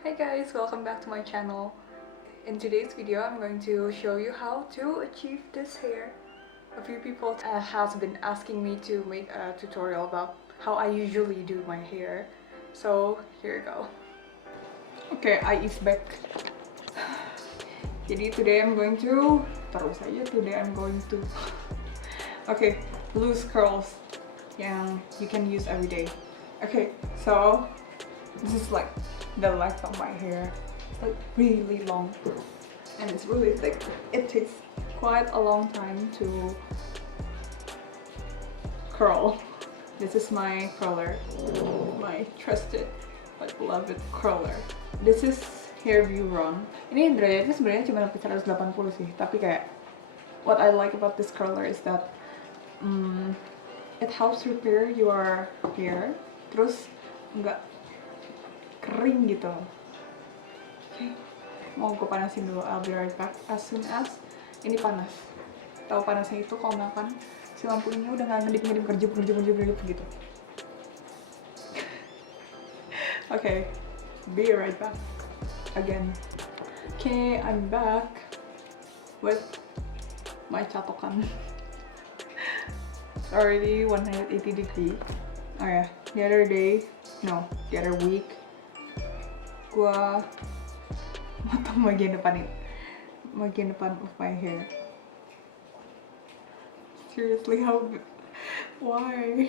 Hi guys, welcome back to my channel. In today's video, I'm going to show you how to achieve this hair. A few people has been asking me to make a tutorial about how I usually do my hair. So here you go. Okay, eye is back. Jadi today I'm going to okay, loose curls yang you can use every day. Okay, so this is like the length of my hair. It's like really long and it's really thick. It takes quite a long time to curl. This is my curler, my trusted but beloved curler. This is Hairbeauron. Ini derajatnya sebenarnya cuma sampai 180 sih, tapi kayak what I like about this curler is that it helps repair your hair, terus nggak kering gitu. Okay. Mau gue panasin dulu, I'll be right back as soon as ini panas. Tahu panasnya itu kalau makan si lampu ini udah nggak ngedip kerjup gitu. Okay, be right back again. Okay, I'm back with my catokan. It's already 180 degree. Oh yeah, the other week gua potong bagian depan of my hair. Seriously, why?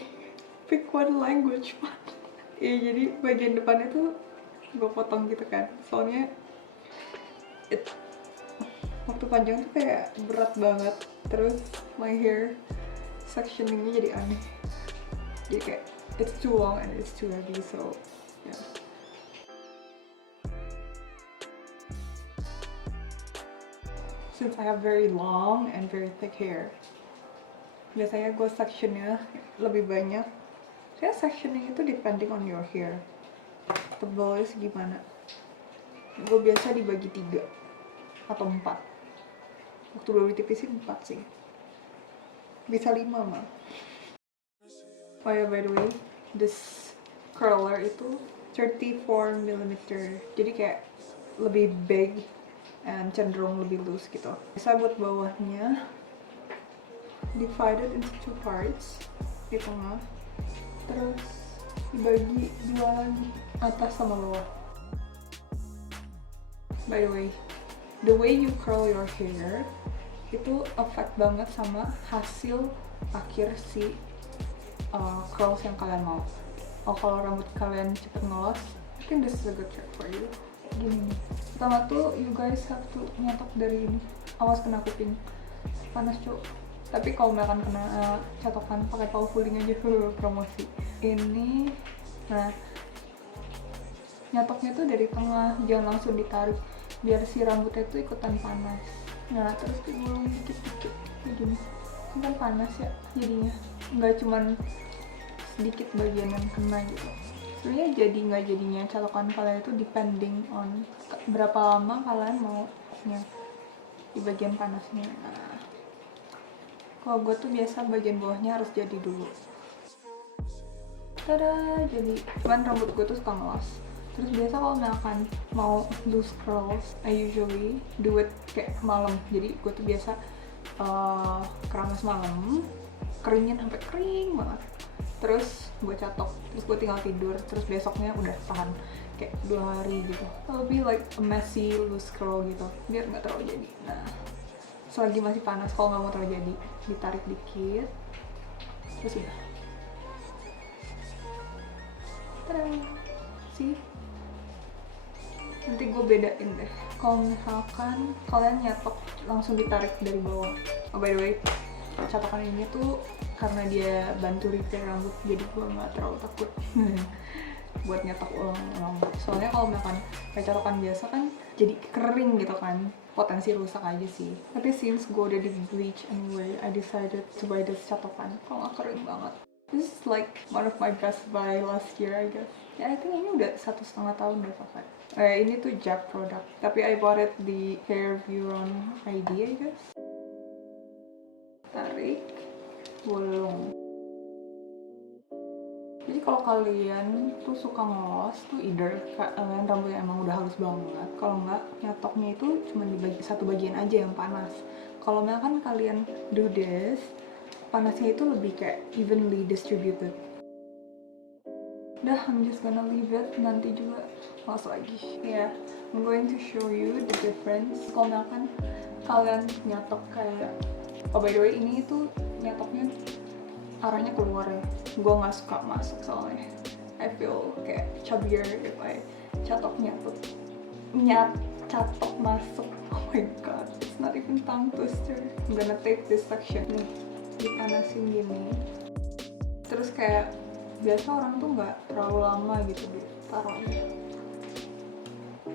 Pick one language, man. Ya jadi bagian depannya tuh gue potong gitu kan, soalnya waktu panjang tuh kayak berat banget, terus my hair sectioningnya jadi aneh, jadi kayak it's too long and it's too heavy, so yeah. Since I have very long and very thick hair, biasanya gue sectionnya lebih banyak. Saya sectioning itu depending on your hair, tebalnya segimana. Gue biasa dibagi 3 atau 4. Waktu belum ditipisin 4 sih, bisa 5 mah. Oh yeah, by the way, this curler itu 34mm, jadi kayak lebih big and cenderung lebih loose gitu. Bisa buat bawahnya divided into 2 parts di tengah, terus dibagi 2 lagi, atas sama bawah. By the way you curl your hair itu affect banget sama hasil akhir si curls yang kalian mau. Kalau rambut kalian cepet ngelos, I think this is a good trick for you. Gini nih, pertama tuh you guys have to nyetok dari ini. Awas kena kuping, panas cuy. Tapi kalau misalkan kena catokan, pakai pulling aja dulu, promosi. Ini, nah nyatoknya tuh dari tengah, jangan langsung ditarik, biar si rambutnya tuh ikutan panas. Nah terus digulung dikit-dikit kayak gini, kan panas ya jadinya, nggak cuman sedikit bagian yang kena gitu. Sebenarnya jadi nggak jadinya catokan kalian itu depending on berapa lama kalian maunya di bagian panasnya. Nah, kalau gue tuh biasa bagian bawahnya harus jadi dulu. Tada, jadi cuman rambut gue tuh suka ngelos. Terus biasa kalau misalkan mau loose curls, I usually do it kayak malam. Jadi gue tuh biasa keramas malam, keringin sampai kering banget. Terus gue catok, terus gue tinggal tidur, terus besoknya udah tahan kayak 2 hari gitu. Lebih like a messy loose curl gitu, biar nggak terlalu jadi. Nah, selagi masih panas, kalau nggak mau terlalu jadi, ditarik dikit, terus udah. Tada, sih. Nanti gue bedain deh. Kalau misalkan kalian nyatok langsung ditarik dari bawah. Oh by the way, catokan ini tuh karena dia bantu repair rambut, jadi gue nggak terlalu takut buat nyatok ulang-ulang. Soalnya kalau misalkan kayak catokan biasa kan jadi kering gitu kan, potensi rusak aja sih. Tapi since gue udah di bleach anyway, I decided to buy this catokan. Kalau nggak kering banget. This is like one of my best buy last year, I guess. Ya, I think ini udah 1,5 tahun udah pakai. Ini tuh Jack product, tapi I bought it di Hairbeauron ID, I guess. Tarik, gulung. Jadi kalau kalian tuh suka ngelos tuh either kalian rambutnya emang udah halus banget, kalau nggak nyatoknya itu cuma di satu bagian aja yang panas. Kalau misalkan kalian do this, panasnya itu lebih kayak evenly distributed. Udah, I'm just gonna leave it, nanti juga los lagi. Yeah, I'm going to show you the difference. Kalau misalkan kalian nyatok kayak, oh by the way ini itu nyatoknya arahnya keluar ya, gue nggak suka masuk soalnya I feel kayak chubbier if I catok catok masuk. Oh my god, it's not even tongue twister. I'm gonna take this section nih, dipanasin gini, terus kayak biasa orang tuh nggak terlalu lama gitu ditaruhnya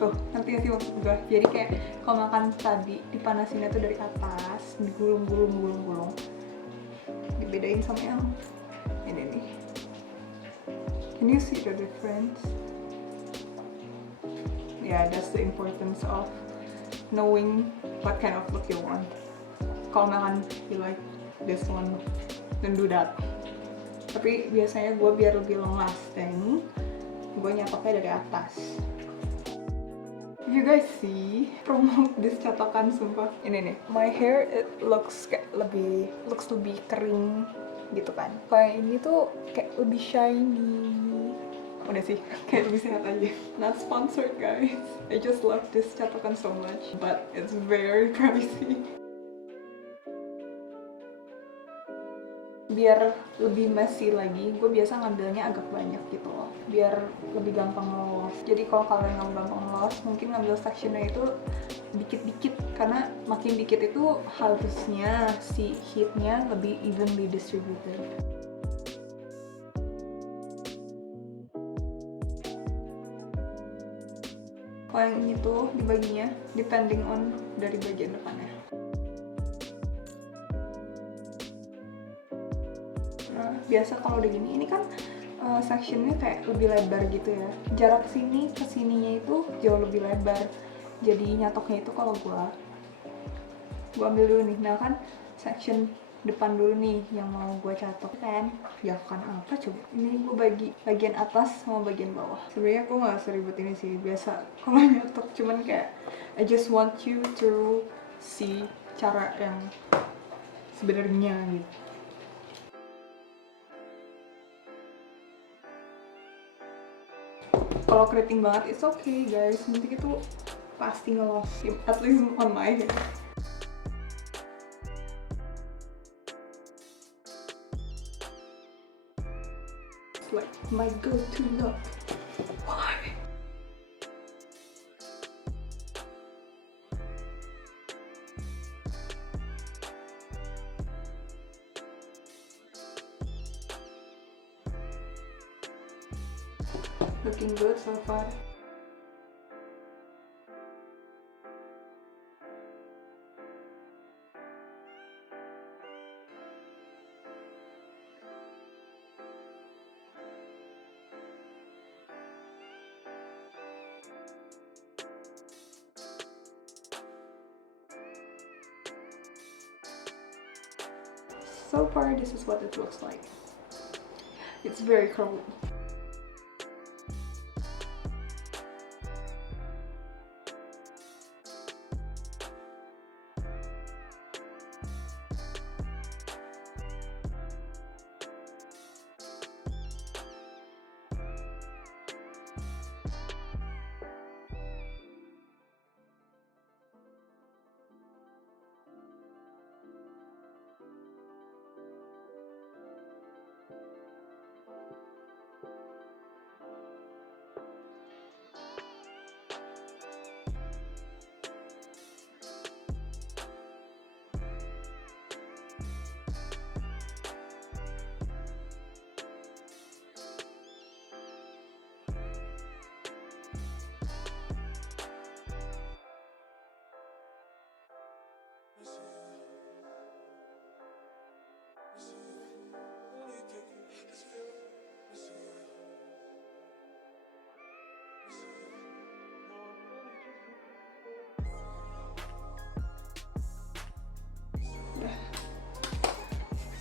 tuh, nanti maksud gue. Jadi kayak kalau makan tadi dipanasinnya tuh dari atas, digulung, dibedain sama yang ini nih. Can you see the difference? Yeah, that's the importance of knowing what kind of look you want. Kalau misalkan you like this one, then do that. Tapi biasanya gue biar lebih long lasting, gue nyatoknya dari atas. If you guys see, promote this catokan sumpah. Ini nih, my hair it looks lebih kering gitu kan. Kayak ini tuh kayak lebih shiny. Udah sih, kayak lebih sehat aja. Not sponsored guys. I just love this catokan so much, but it's very pricey. Biar lebih messy lagi, gue biasa ngambilnya agak banyak gitu loh, biar lebih gampang ngelos. Jadi kalau kalian nggak gampang ngelos, mungkin ngambil sectionnya itu dikit-dikit, karena makin dikit itu harusnya si heatnya lebih evenly distributed. Kalau yang ini tuh dibaginya depending on dari bagian depannya. Biasa kalau udah gini, ini kan sectionnya kayak lebih lebar gitu ya, jarak sini ke sininya itu jauh lebih lebar, jadi nyatoknya itu kalau gua ambil dulu nih. Nah kan section depan dulu nih yang mau gua catok kan, ya kan apa coba, ini gua bagi bagian atas sama bagian bawah. Sebenarnya aku nggak seribet ini sih, biasa kalau nyatok, cuman kayak I just want you to see cara yang sebenarnya gitu. Kalau keriting banget, it's okay guys, nanti itu pasti ngelos, at least on my hair. It's like my go-to look. Why? Looking good so far. So far, this is what it looks like. It's very curly.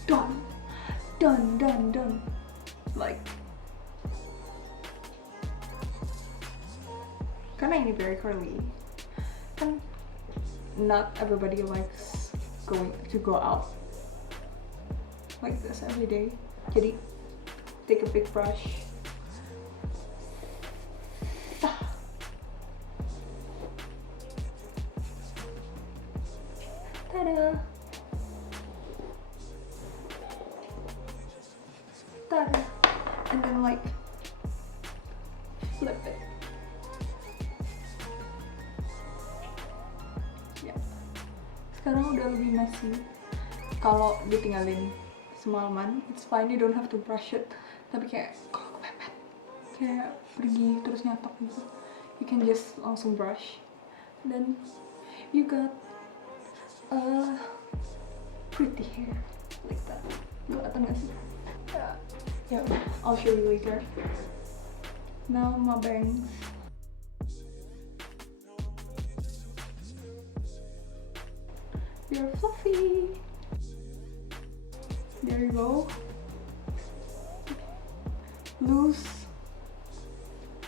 Done. Like karena ini very curly, kan not everybody likes to go out like this every day. Jadi take a big brush. Tada! Tada! And then like flip it. Ya. Sekarang udah lebih messy. Kalau ditinggalin semalaman, it's fine, you don't have to brush it. Tapi kayak kalau kepepet, kayak pergi terus nyatok gitu, you can just langsung brush. Then you got a pretty hair like that. Kelihatan gak sih? Yeah, I'll show you later. Now my bangs. You're fluffy. There you go. Loose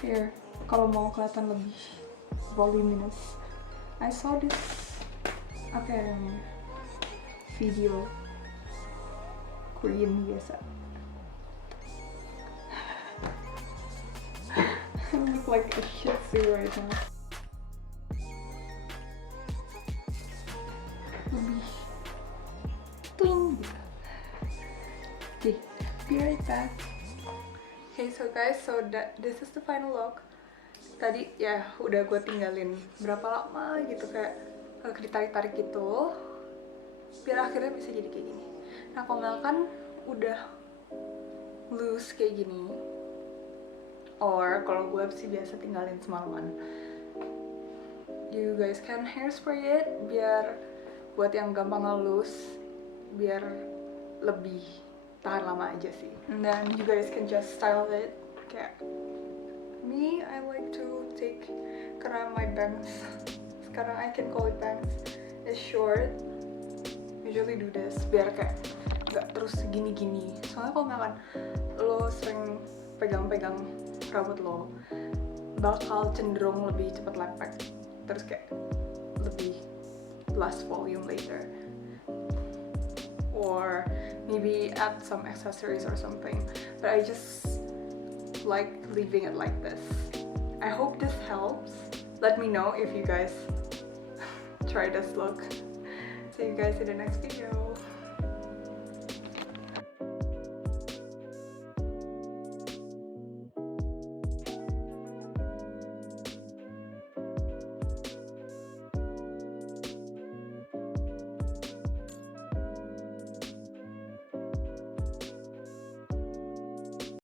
hair. Kalau mau kelihatan lebih voluminous. I saw this apa ya namanya, video Korean biasa. I look like a shih tzu right now. Lebih twing. Okay, be right back. Okay, so guys, this is the final look. Tadi ya udah gue tinggalin berapa lama gitu, kayak agak ditarik-tarik gitu, biar akhirnya bisa jadi kayak gini. Nah kalau misalkan udah loose kayak gini, or kalau gue sih biasa tinggalin semalaman, you guys can hairspray it biar buat yang gampang loose, biar lebih tahan lama aja sih. And then you guys can just style it. Kayak me, I like to take, karena my bangs, sekarang I can call it bangs, is short. Usually do this biar kayak nggak terus gini-gini. Soalnya kalau misalkan lo sering pegang-pegang rambut lo, bakal cenderung lebih cepat lepek, terus kayak lebih less volume later. Or maybe add some accessories or something. But I just like leaving it like this. I hope this helps. Let me know if you guys try this look. See you guys in the next video.